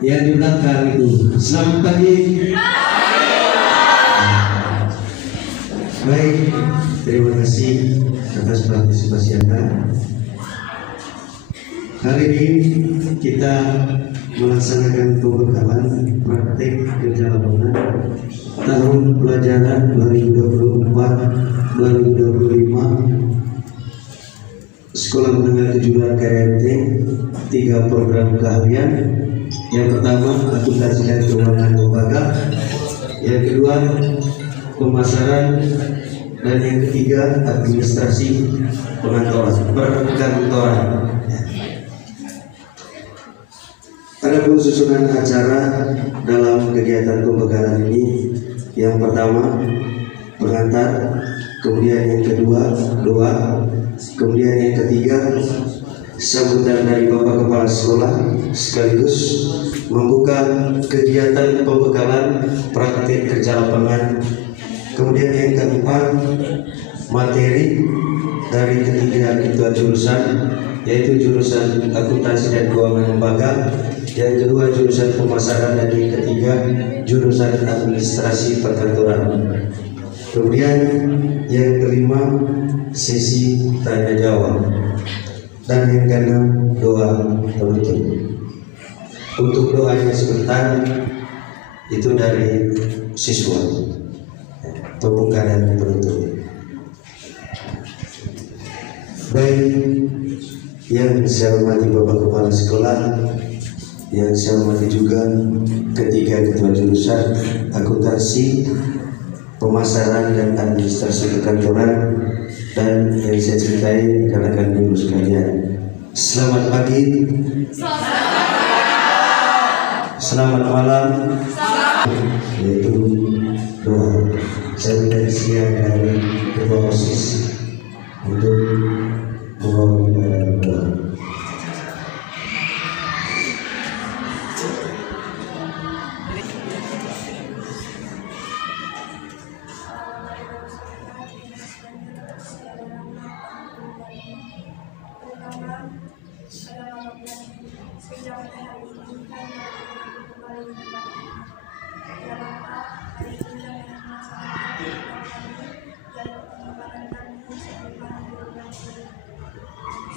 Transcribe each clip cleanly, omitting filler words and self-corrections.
yang di belakang itu. Selamat pagi. Baik, terima kasih atas partisipasi Anda. Hari ini kita melaksanakan pembekalan praktek kerja lapangan tahun pelajaran 2024-2025 Sekolah Menengah Kejuruan KMT. 3 program keahlian. Yang pertama, akuntansi dan keuangan lembaga. Yang kedua, pemasaran. Dan yang ketiga, administrasi perkantoran. Ada susunan acara dalam kegiatan pembekalan ini. Yang pertama, pengantar. Kemudian yang kedua, doa. Kemudian yang ketiga, sambutan dari Bapak Kepala Sekolah sekaligus membuka kegiatan pembekalan praktik kerja lapangan. Kemudian yang keempat, materi dari ketiga ketua jurusan, yaitu jurusan akuntansi dan keuangan lembaga, yang kedua jurusan pemasaran, dan yang ketiga jurusan administrasi perkantoran. Kemudian yang kelima, sesi tanya jawab, dan yang keenam, doa penutup. Untuk doanya sebentar itu dari siswa, pembuka dan penutup. Baik, yang saya hormati Bapak Kepala Sekolah, yang saya hormati juga ketiga ketua jurusan akuntansi, pemasaran dan administrasi perkantoran, dan yang saya cintai rekan-rekan guru sekalian. Selamat pagi. Selamat malam. Yaitu doa. Saya minta siang dari ketua OSIS untuk membawa kita dalam doa.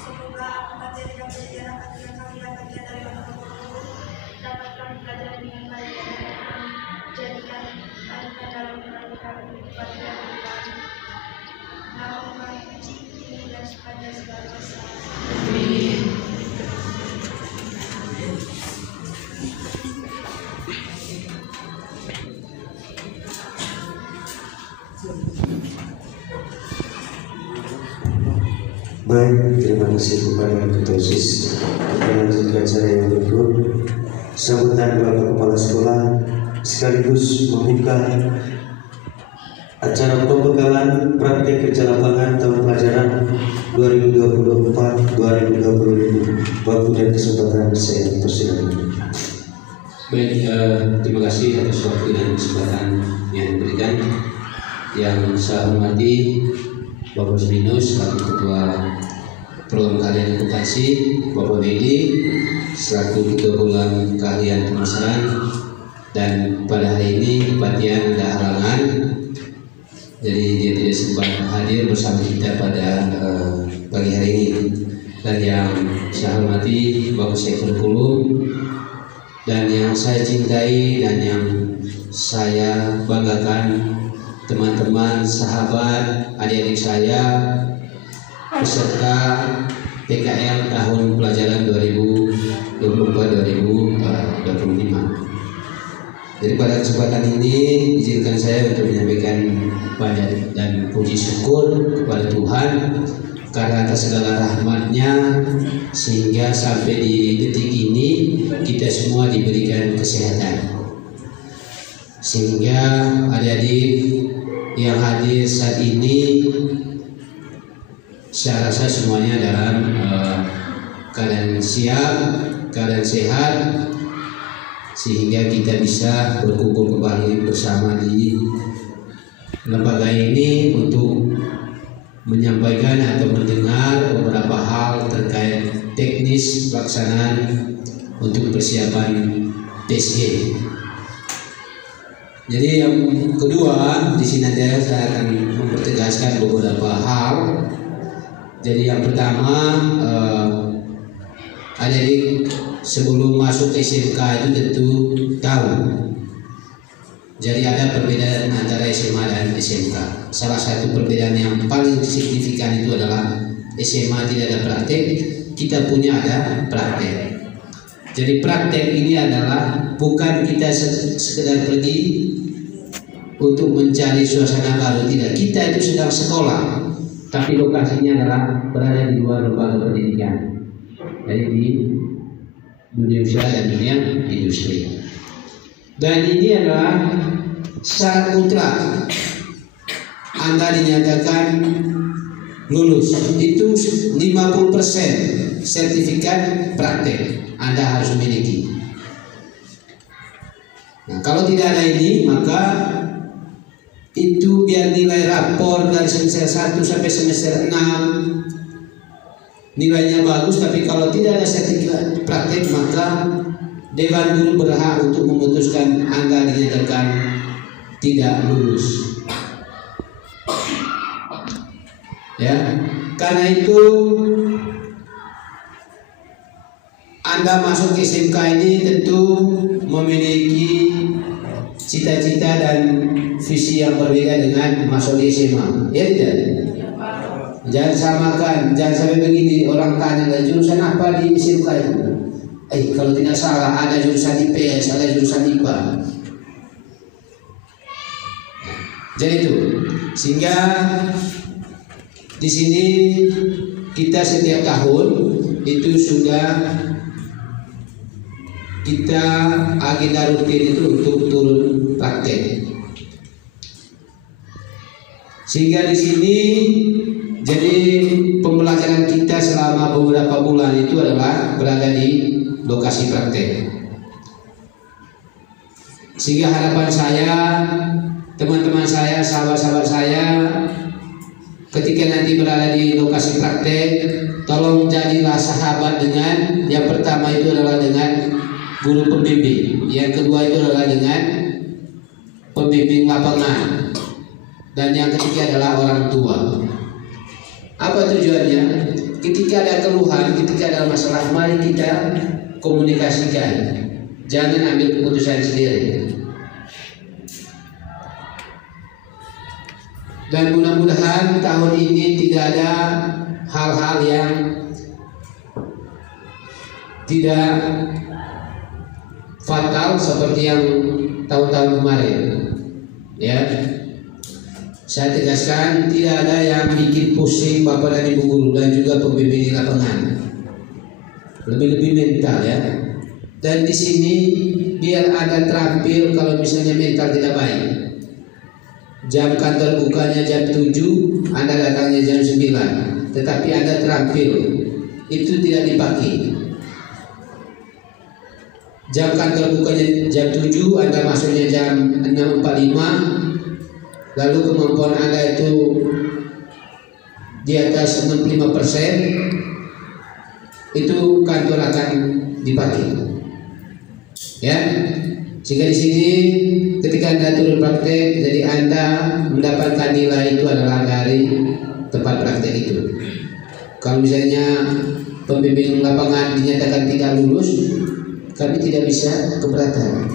Semoga materi dan pelajaran yang kami dapatkan dari Bapak Guru dapat kami pelajari dengan baik dan kami jadikan panutan dalam menjalankan kehidupan yang berjalan. Nama kami suci kini dan sepanjang segala masa. Amin. Baik, terima kasih kepada Ketua OSIS. Kita lanjutkan acara yang berikut. Sambutan Bapak Kepala Sekolah sekaligus membuka acara pembekalan praktik kerja lapangan tahun pelajaran 2024-2025. Waktu dan kesempatan saya persilakan. Baik, terima kasih atas waktu dan kesempatan yang diberikan. Yang saya hormati Bapak Sulinus selaku Ketua Program Keahlian Akuntansi, Bapak Bedi selaku Ketua Program Keahlian Pemasaran, dan pada hari ini Batian ada halangan, jadi dia tidak sempat hadir bersama kita pada pagi hari ini. Dan yang saya hormati Bapak Saiful Kulum, dan yang saya cintai dan yang saya banggakan, teman-teman, sahabat, adik-adik saya, peserta PKL tahun pelajaran 2024-2025. Jadi pada kesempatan ini izinkan saya untuk menyampaikan banyak dan puji syukur kepada Tuhan karena atas segala rahmat-Nya sehingga sampai di detik ini kita semua diberikan kesehatan. Sehingga adik-adik yang hadir saat ini saya rasa semuanya dalam keadaan siap, keadaan sehat, sehingga kita bisa berkumpul kembali bersama di lembaga ini untuk menyampaikan atau mendengar beberapa hal terkait teknis pelaksanaan untuk persiapan PSG. Jadi yang kedua di sini saya akan mempertegaskan beberapa hal. Jadi yang pertama, adik-adik sebelum masuk SMK itu tentu tahu. Jadi ada perbedaan antara SMA dan SMK. Salah satu perbedaan yang paling signifikan itu adalah SMA tidak ada praktek, kita punya ada praktek. Jadi praktek ini adalah bukan kita sekedar pergi untuk mencari suasana baru, tidak. Kita itu sedang sekolah, tapi lokasinya adalah berada di luar lembaga pendidikan. Jadi di dunia usaha dan dunia industri. Dan ini adalah syarat mutlak Anda dinyatakan lulus. Itu 50% sertifikat praktek Anda harus memiliki. Nah, kalau tidak ada ini, maka itu biar nilai rapor dari semester 1 sampai semester 6 nilainya bagus, tapi kalau tidak ada sertifikat praktek, maka Dewan Guru berhak untuk memutuskan Anda dinyatakan tidak lulus. Ya, karena itu Anda masuk ke SMK ini tentu memiliki cita-cita dan visi yang berbeda dengan masuk di SMA. Ya tidak? Jangan samakan, jangan sampai begini orang tanya jurusan apa di SMK itu. Kalau tidak salah ada jurusan IPS, ada jurusan IPA. Jadi itu, sehingga di sini kita setiap tahun itu sudah kita agenda rutin itu untuk turun praktek. Sehingga di sini jadi pembelajaran kita selama beberapa bulan itu adalah berada di lokasi praktek. Sehingga harapan saya, teman-teman saya, sahabat-sahabat saya, ketika nanti berada di lokasi praktek, tolong jadilah sahabat dengan yang pertama itu adalah dengan guru pembimbing, yang kedua itu adalah dengan pembimbing lapangan, dan yang ketiga adalah orang tua. Apa tujuannya? Ketika ada keluhan, ketika ada masalah, mari kita komunikasikan, jangan ambil keputusan sendiri. Dan mudah-mudahan tahun ini tidak ada hal-hal yang tidak fatal seperti yang tahun-tahun kemarin. Ya, saya tegaskan tidak ada yang bikin pusing Bapak dan Ibu guru dan juga pembimbing lapangan. Lebih-lebih mental ya. Dan di sini biar Anda terampil kalau misalnya mental tidak baik. Jam kantor bukanya jam 7, Anda datangnya jam 9, tetapi Anda terampil, itu tidak dipakai. Jam kantor bukanya jam 7, Anda masuknya jam 6.45, lalu kemampuan Anda itu di atas 65%, itu kantor akan dipakai. Ya. Sehingga di sini ketika Anda turun praktek, jadi Anda mendapatkan nilai itu adalah dari tempat praktek itu. Kalau misalnya pembimbing lapangan dinyatakan tidak lulus, kami tidak bisa keberatan,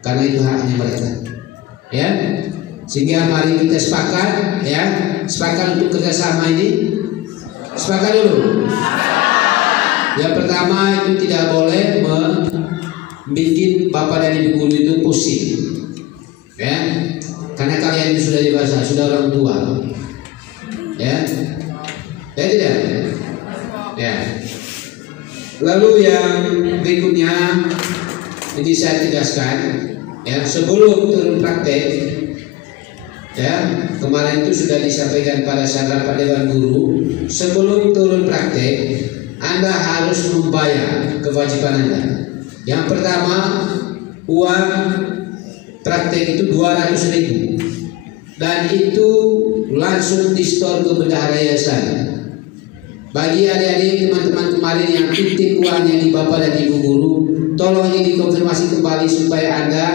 karena itu haknya mereka. Ya, sehingga mari kita sepakat, ya, sepakat untuk kerjasama ini. Sepakat dulu. Yang pertama itu tidak boleh bikin Bapak dan Ibu guru itu pusing, ya, karena kalian itu sudah dewasa, sudah orang tua, ya, tidak, ya. Lalu yang berikutnya ini saya tegaskan, ya, sebelum turun praktek, ya, kemarin itu sudah disampaikan pada saat rapat Dewan Guru, sebelum turun praktek Anda harus membayar kewajiban Anda. Yang pertama, uang praktek itu 200.000 dan itu langsung di-store ke bendahara yayasan. Bagi adik-adik teman-teman kemarin yang titip uangnya di Bapak dan Ibu guru, tolong ini dikonfirmasi kembali supaya Anda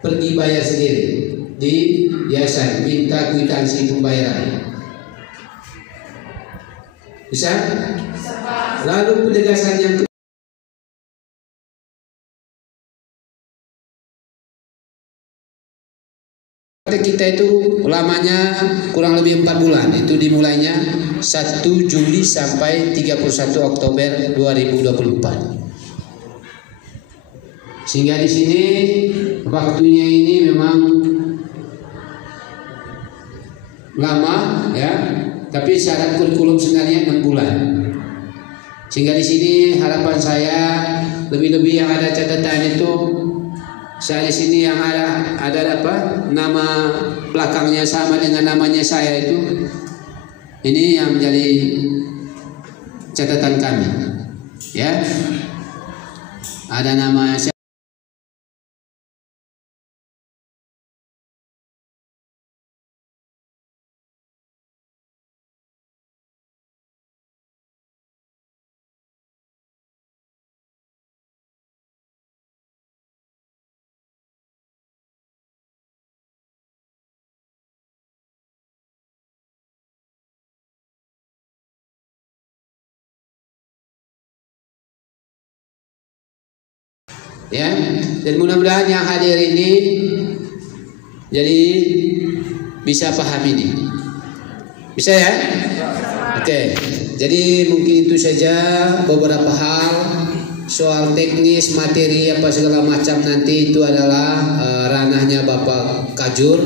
pergi bayar sendiri di yayasan, minta kwitansi pembayaran. Bisa? Lalu penegasan yang kita itu lamanya kurang lebih 4 bulan. Itu dimulainya 1 Juli sampai 31 Oktober 2024. Sehingga di sini waktunya ini memang lama ya, tapi syarat kurikulum sebenarnya 6 bulan. Sehingga di sini harapan saya lebih-lebih yang ada catatan itu, saya di sini yang ada apa, nama belakangnya sama dengan namanya saya itu, ini yang menjadi catatan kami ya. Ada nama saya. Ya, dan mudah-mudahan yang hadir ini jadi bisa paham ini. Bisa ya? Oke. Jadi mungkin itu saja beberapa hal soal teknis, materi apa segala macam, nanti itu adalah ranahnya Bapak Kajur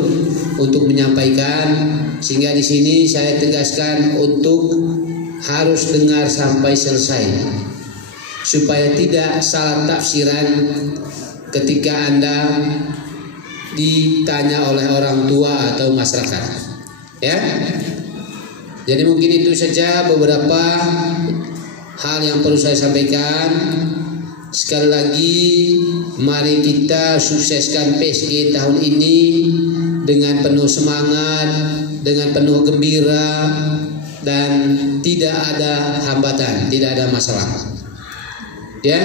untuk menyampaikan. Sehingga di sini saya tegaskan untuk harus dengar sampai selesai, supaya tidak salah tafsiran ketika Anda ditanya oleh orang tua atau masyarakat ya. Jadi mungkin itu saja beberapa hal yang perlu saya sampaikan. Sekali lagi mari kita sukseskan PSG tahun ini dengan penuh semangat, dengan penuh gembira, dan tidak ada hambatan, tidak ada masalah ya.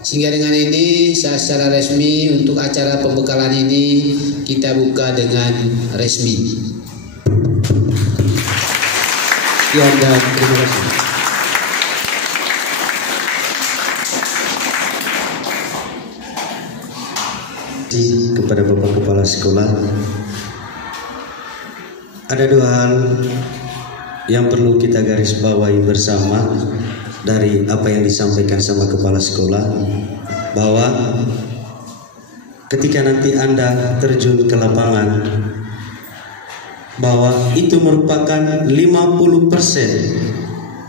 Sehingga dengan ini saya secara resmi untuk acara pembekalan ini kita buka dengan resmi. Sekian dan terima kasih. Kepada Bapak Kepala Sekolah, ada 2 hal yang perlu kita garis bawahi bersama dari apa yang disampaikan sama kepala sekolah, bahwa ketika nanti Anda terjun ke lapangan, bahwa itu merupakan 50%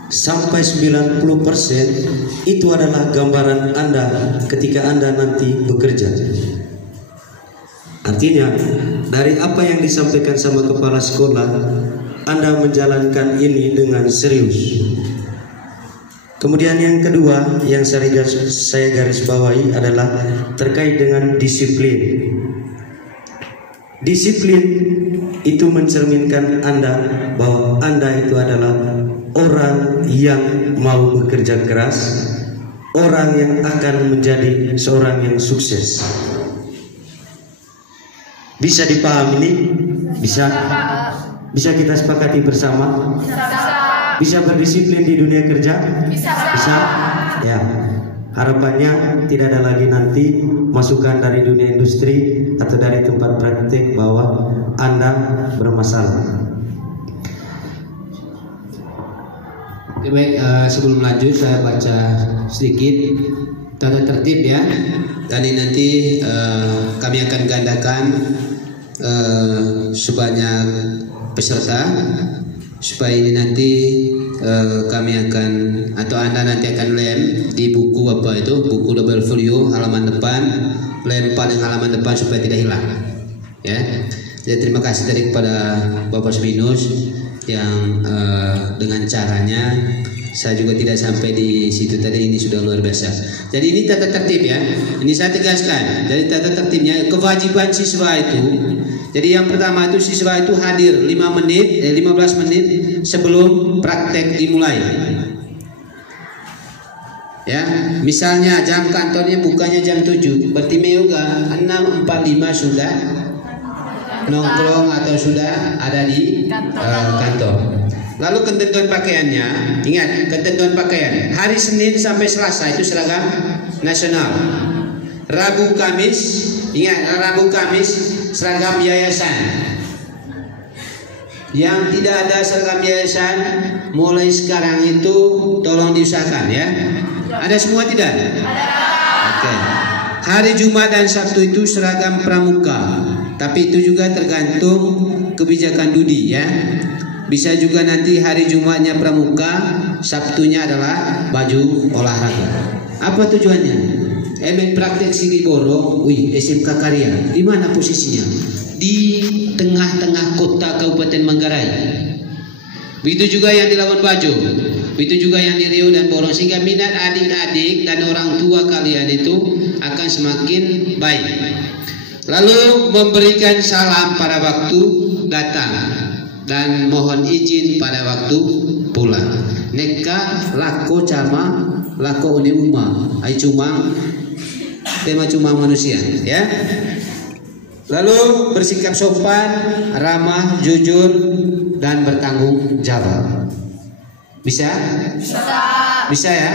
sampai 90% itu adalah gambaran Anda ketika Anda nanti bekerja. Artinya dari apa yang disampaikan sama kepala sekolah, Anda menjalankan ini dengan serius. Kemudian yang kedua yang saya garis bawahi adalah terkait dengan disiplin. Disiplin itu mencerminkan Anda bahwa Anda itu adalah orang yang mau bekerja keras, orang yang akan menjadi seorang yang sukses. Bisa dipahami ini? Bisa? Bisa kita sepakati bersama? Bisa berdisiplin di dunia kerja? Bisa? Ya. Harapannya tidak ada lagi nanti masukan dari dunia industri atau dari tempat praktik bahwa Anda bermasalah. Baik, sebelum lanjut saya baca sedikit tata tertib ya. Dan ini nanti kami akan gandakan sebanyak peserta, supaya ini nanti kami akan, atau Anda nanti akan lem di buku apa itu, buku double folio halaman depan, lem paling halaman depan supaya tidak hilang ya. Jadi terima kasih tadi kepada Bapak Subinus yang dengan caranya saya juga tidak sampai di situ tadi, ini sudah luar biasa. Jadi ini tata tertib ya, ini saya tegaskan. Jadi tata tertibnya, kewajiban siswa itu, jadi yang pertama itu siswa itu hadir 15 menit sebelum praktek dimulai. Ya, misalnya jam kantornya bukanya jam 7, berarti juga 6.45 sudah nongkrong atau sudah ada di kantor. Lalu ketentuan pakaiannya, ingat ketentuan pakaian. Hari Senin sampai Selasa itu seragam nasional. Rabu Kamis, ingat Rabu Kamis seragam yayasan. Yang tidak ada seragam yayasan mulai sekarang itu tolong diusahakan ya. Ada semua tidak? Ada. Oke. Hari Jumat dan Sabtu itu seragam pramuka. Tapi itu juga tergantung kebijakan Dudi ya. Bisa juga nanti hari Jumatnya pramuka, Sabtunya adalah baju olahraga. Apa tujuannya? Praktek Siri Borong, SMK Karya. Di mana posisinya? Di tengah-tengah kota Kabupaten Manggarai. Begitu juga yang di Labuan Bajo, begitu juga yang di Riau dan Borong, sehingga minat adik-adik dan orang tua kalian itu akan semakin baik. Lalu memberikan salam pada waktu datang dan mohon izin pada waktu pulang. Neka lako cama lako uni uma, ai cuma tema cuma manusia ya. Lalu bersikap sopan, ramah, jujur dan bertanggung jawab. Bisa? Bisa ya?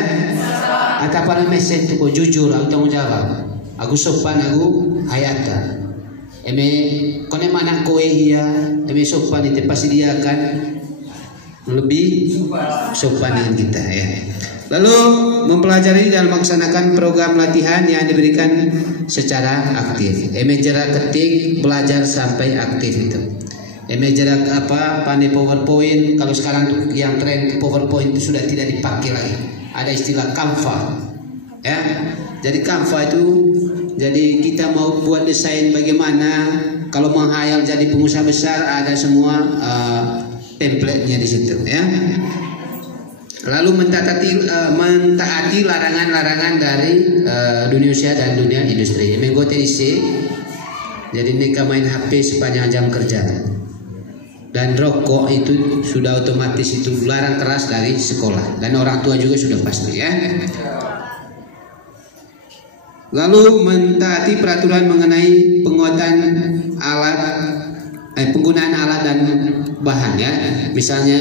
Atau para message itu jujur, aku tanggung jawab. Aku sopan, aku hayata. Kone mana kowe ya? Sopan itu pasti dia akan lebih sopan dengan kita ya. Lalu mempelajari dan melaksanakan program latihan yang diberikan secara aktif. Jarak ketik belajar sampai aktif itu. Jarak pandai PowerPoint. Kalau sekarang tuh yang tren PowerPoint itu sudah tidak dipakai lagi. Ada istilah Canva. Ya. Jadi Canva itu jadi kita mau buat desain bagaimana, kalau menghayal jadi pengusaha besar ada semua template-nya di situ ya. Lalu mentaati larangan-larangan dari dunia usaha dan dunia industri. Mengikuti isi, jadi mereka main HP sepanjang jam kerja. Dan rokok itu sudah otomatis itu larang keras dari sekolah. Dan orang tua juga sudah pasti ya. Lalu mentaati peraturan mengenai penggunaan alat dan bahan ya. Misalnya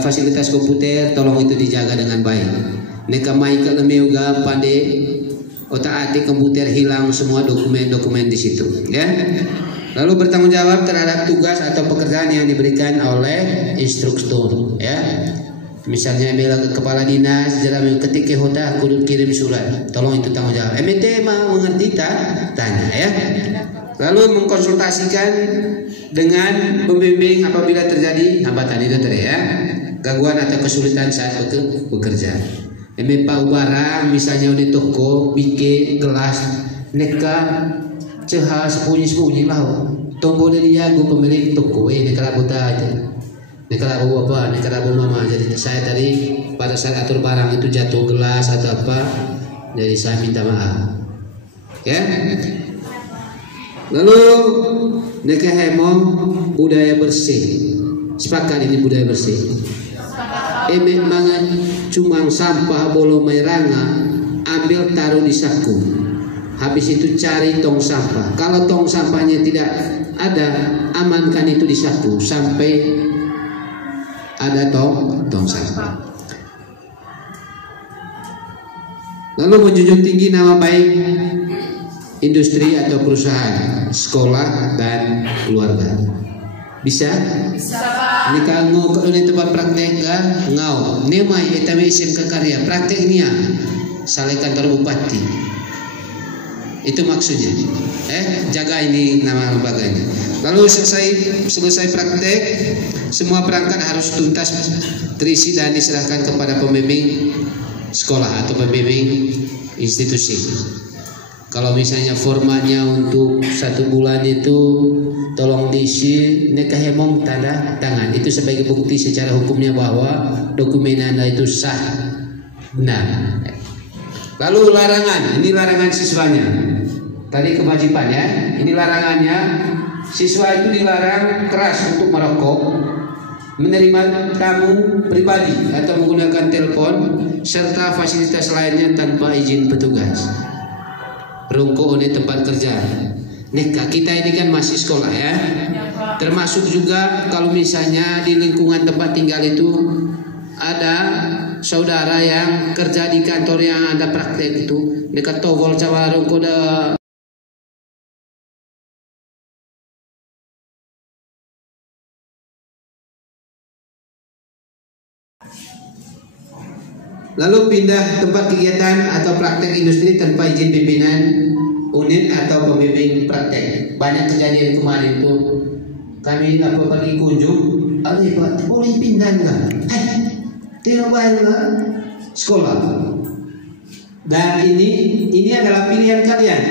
fasilitas komputer tolong itu dijaga dengan baik. Neka mai ke lemeuga pandai otak-atik komputer hilang semua dokumen-dokumen di situ ya. Lalu bertanggung jawab terhadap tugas atau pekerjaan yang diberikan oleh instruktur ya. Misalnya ke kepala dinas jalan ketika hoda kudu kirim surat, tolong itu tanggung jawab. Mah mengerti tanya ya. Lalu mengkonsultasikan dengan pembimbing apabila terjadi hambatan itu tadi ya, gangguan atau kesulitan saat bekerja. Pak barang misalnya di toko bikin gelas neka ceha sembunyi lah, tunggu dari jago pemilik toko neka buta aja. Nekalabu apa, nekalabu mama. Jadi saya tadi pada saat atur barang itu jatuh gelas atau apa, jadi saya minta maaf. Ya. Lalu neka hemo budaya bersih. Sepakat ini budaya bersih. Mangan cuma sampah bolo mairanga, ambil taruh di saku. Habis itu cari tong sampah. Kalau tong sampahnya tidak ada, amankan itu di saku sampai ada tong sampah. Lalu menjunjung tinggi nama baik industri atau perusahaan, sekolah dan keluarga. Bisa? Bisa. Ini kalau di tempat praktek ngau, nemai eta SMK Karya prakteknya saleh kantor bupati. Itu maksudnya. Jaga ini nama lembaganya. Lalu selesai praktek, semua perangkat harus tuntas terisi dan diserahkan kepada pembimbing sekolah atau pembimbing institusi. Kalau misalnya formatnya untuk 1 bulan itu tolong diisi neka hemong tanda tangan. Itu sebagai bukti secara hukumnya bahwa dokumen Anda itu sah benar. Lalu larangan, ini larangan siswanya. Tadi kewajiban ya, ini larangannya. Siswa itu dilarang keras untuk merokok, menerima tamu pribadi atau menggunakan telepon serta fasilitas lainnya tanpa izin petugas. Rungko oleh tempat kerja. Neka kita ini kan masih sekolah ya. Termasuk juga kalau misalnya di lingkungan tempat tinggal itu ada saudara yang kerja di kantor yang ada praktek itu, neka togol cawa rungko da. Lalu pindah tempat kegiatan atau praktek industri tanpa izin pimpinan unit atau pembimbing praktek. Banyak kejadian kemarin tuh. Kami pergi kunjung, Pak, boleh pindah nggak? Tidak boleh nggak? Sekolah. Dan ini adalah pilihan kalian,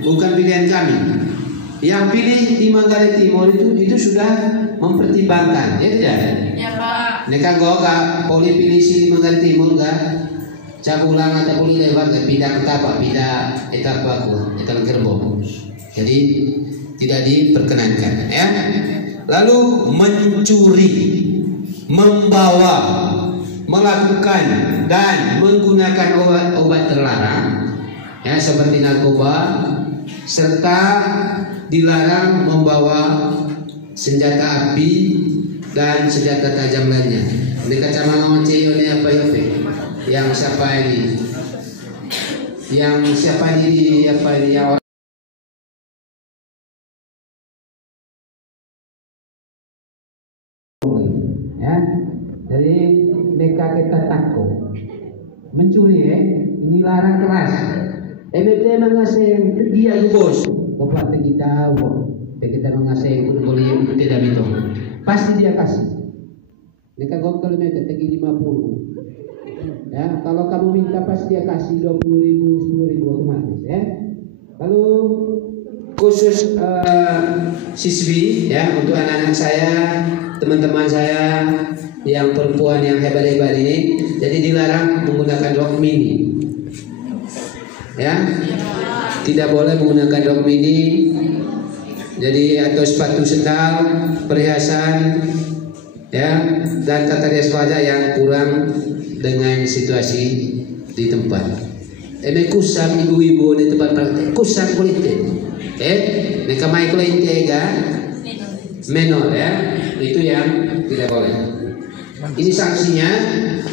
bukan pilihan kami. Yang pilih di Manggarai Timur itu sudah mempertimbangkan, ya tidak? Ya Pak. Neka goga poli pilih si Manggarai Timur ga cabulang atau poli lewat pindah ke apa pindah etapa gerbong. Jadi tidak diperkenankan ya. Lalu mencuri, membawa, melakukan dan menggunakan obat terlarang ya seperti narkoba serta dilarang membawa senjata api dan senjata tajam lainnya. Ini kacamata ceo ini apa ya? Yang siapa ini? Yang siapa ini? Apa ini? Ya, jadi mereka kita takut mencuri ya. Ini larang keras. MT mengasih dia bos. Bapak kita, kita mengasih boleh tidak minum. Pasti dia kasih. Mereka gokol mereka tegi 50. Ya, kalau kamu minta pasti dia kasih 20.000, 10.000 otomatis ya. Lalu khusus siswi ya untuk anak-anak saya, teman-teman saya yang perempuan yang hebat-hebat ini, jadi dilarang menggunakan rok mini. Ya. Tidak boleh menggunakan rok mini. Jadi atau sepatu sendal, perhiasan ya, dan tata rias wajah yang kurang dengan situasi di tempat. Kusam ibu-ibu di tempat praktek, kusam kulite. Mereka main kulite ga menor ya, itu yang tidak boleh. Ini sanksinya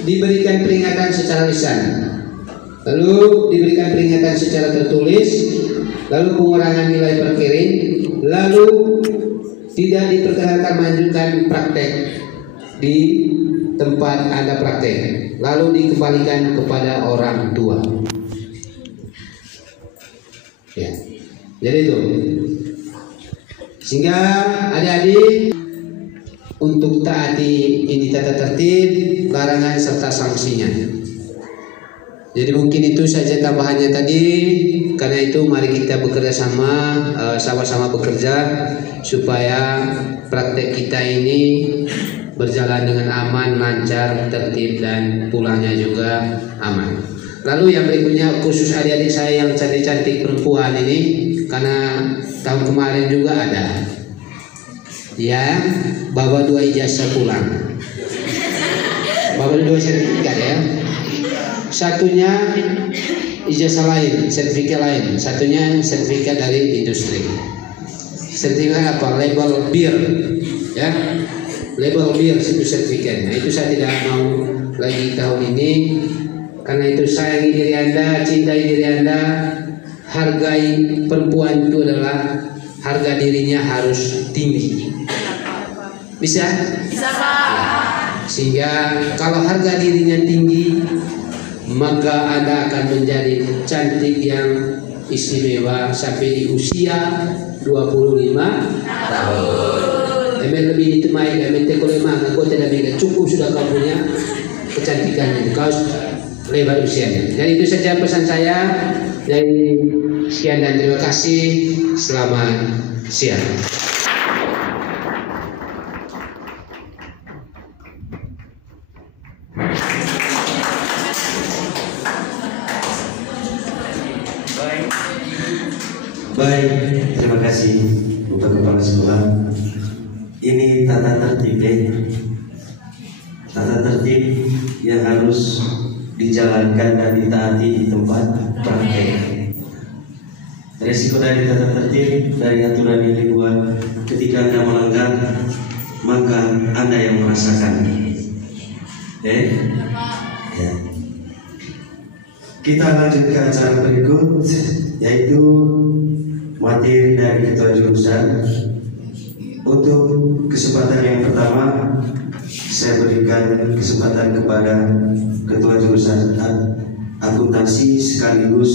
diberikan peringatan secara lisan, lalu diberikan peringatan secara tertulis, lalu pengurangan nilai perkirin, lalu tidak diperkenankan melanjutkan praktek di tempat Anda praktek, lalu dikembalikan kepada orang tua. Ya, jadi itu. Sehingga adik-adik untuk taati ini tata tertib, larangan serta sanksinya. Jadi mungkin itu saja tambahannya tadi. Karena itu mari kita bekerja sama bekerja supaya praktek kita ini berjalan dengan aman, lancar, tertib dan pulangnya juga aman. Lalu yang berikutnya khusus adik-adik saya yang cantik-cantik perempuan ini, karena tahun kemarin juga ada ya, bawa 2 ijazah pulang, bawa 2 sertifikat ya. Satunya ijazah lain, sertifikat lain, satunya sertifikat dari industri. Sertifikat apa? Label bir, ya, label bir itu sertifikatnya. Itu saya tidak mau lagi tahun ini, karena itu sayangi diri Anda, cintai diri Anda, hargai perempuan itu adalah harga dirinya harus tinggi. Bisa? Bisa Pak. Sehingga kalau harga dirinya tinggi, maka Anda akan menjadi cantik yang istimewa sampai di usia 25 tahun. Lebih ditemai, kalau memang kau tidak cukup sudah kau punya kecantikan itu, kau lebar usianya. Dan itu saja pesan saya. Dari sekian dan terima kasih. Selamat siang. Baik, terima kasih untuk kepala sekolah. Ini tata tertib tata tertib yang harus dijalankan dan ditaati di tempat praktek. Resiko dari tata tertib dari aturan yang dibuat, ketika Anda melanggar maka Anda yang merasakan. Ya. Kita lanjut ke acara berikut, yaitu materi dari ketua jurusan. Untuk kesempatan yang pertama, saya berikan kesempatan kepada ketua jurusan akuntansi sekaligus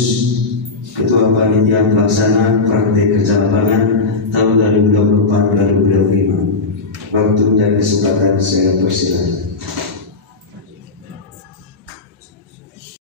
ketua panitia pelaksana praktek kerja lapangan tahun 2024-2025. Waktu dan kesempatan saya persilakan.